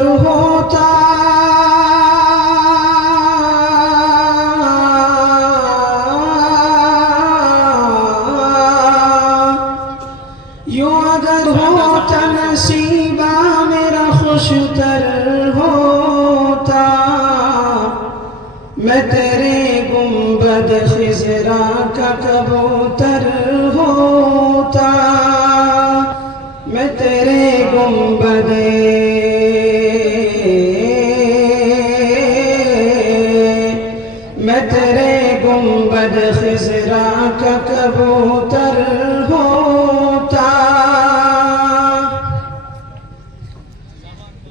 अगर होता यूं अगर होता नसीबा मेरा खुशतर होता, मैं तेरे गुंबद खिजरा का कबूतर होता, मैं तेरे गुंबद खिजरा का कबूतर होता।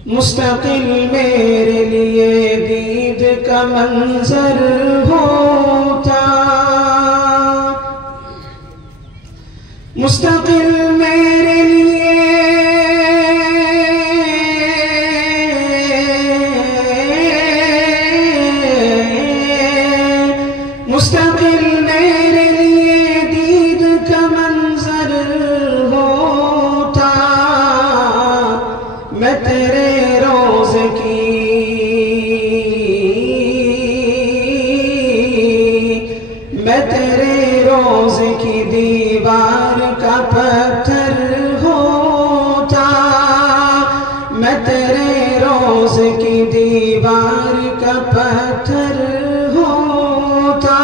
मुस्तकिल मेरे लिए दीद का मंजर होता, मुस्तकिल मेरे लिए मुस्तकिल मेरे लिए दीद का मंजर होता, मैं तेरे रोज की दीवार का पत्थर होता, मैं तेरे रोज की दीवार का पत्थर होता।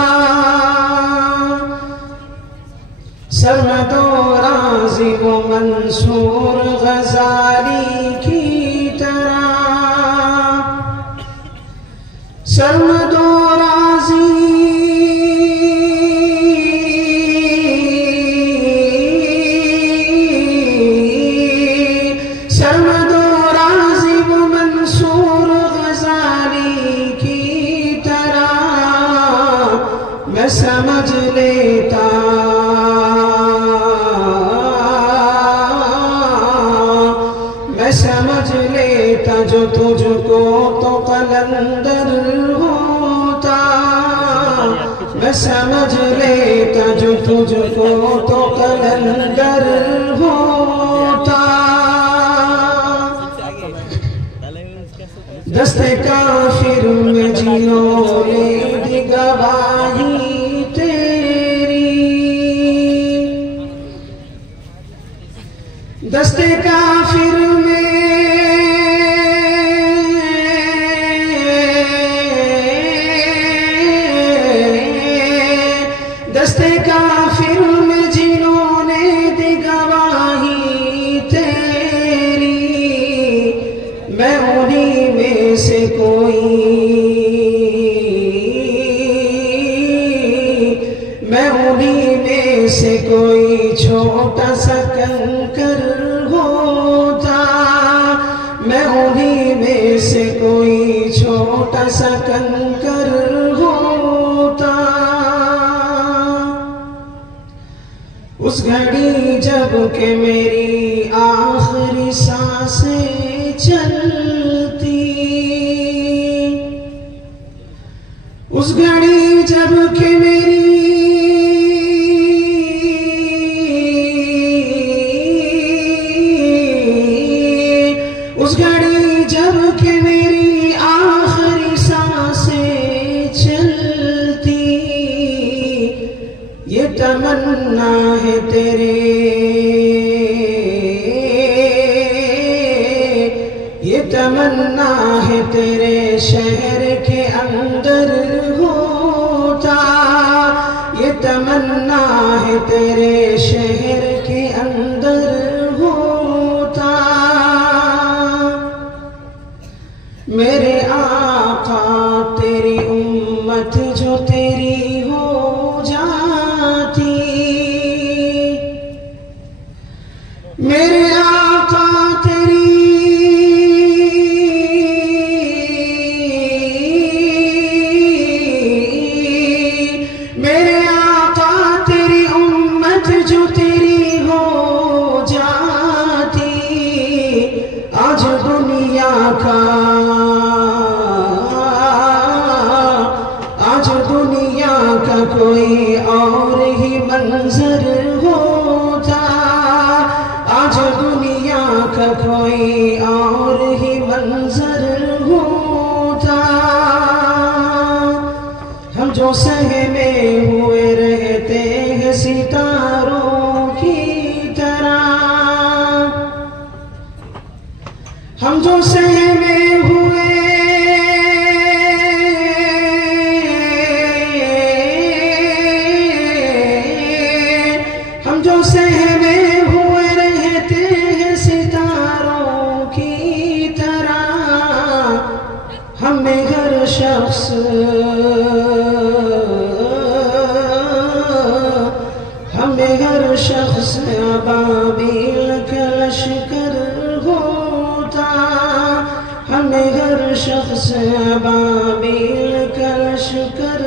सरमदो राज़ी वो मंसूर गजाली की तरह, सरमदो राज़ी मैं समझ लेता, मैं समझ लेता जो तुझको तो कलंदर होता, मैं समझ लेता जो तुझको तो कलंदर होता। दस्ते काफिर में जिन्होंने दी गवाही तेरी, दस्ते काफिर में दस्ते काफिर में जिन्होंने दी गवाही तेरी, मैं उन्हीं में से मैं उन्हीं में से कोई छोटा सा कंकर होता, मैं उन्हीं में से कोई छोटा सा कंकर होता। उस घड़ी जब के मेरी आखिरी सांसें चलती, उस घड़ी जब के मेरी उस घड़ी जब के मेरी आखिरी सांसें चलती, ये तमन्ना है तेरे, ये तमन्ना है तेरे शहर के अंदर होता, ये तमन्ना है तेरे शहर के अंदर होता। मेरे आका तेरी उम्मत जो तेरी हो जाती, मेरे आका तेरी मेरे आका तेरी उम्मत जो तेरी हो जाती, आज दुनिया का कोई और ही मंजर होता, आज दुनिया का कोई और ही मंजर मंजर होता। हम जो सहमे हुए रहते हैं सितारों की तरह, हम जो सहमे हुए सहमे हुए रहते हैं सितारों की तरह। हमें हर शख्स अबाबिल का लश्कर होता। हमें हर शख्स अबाबिल का लश्कर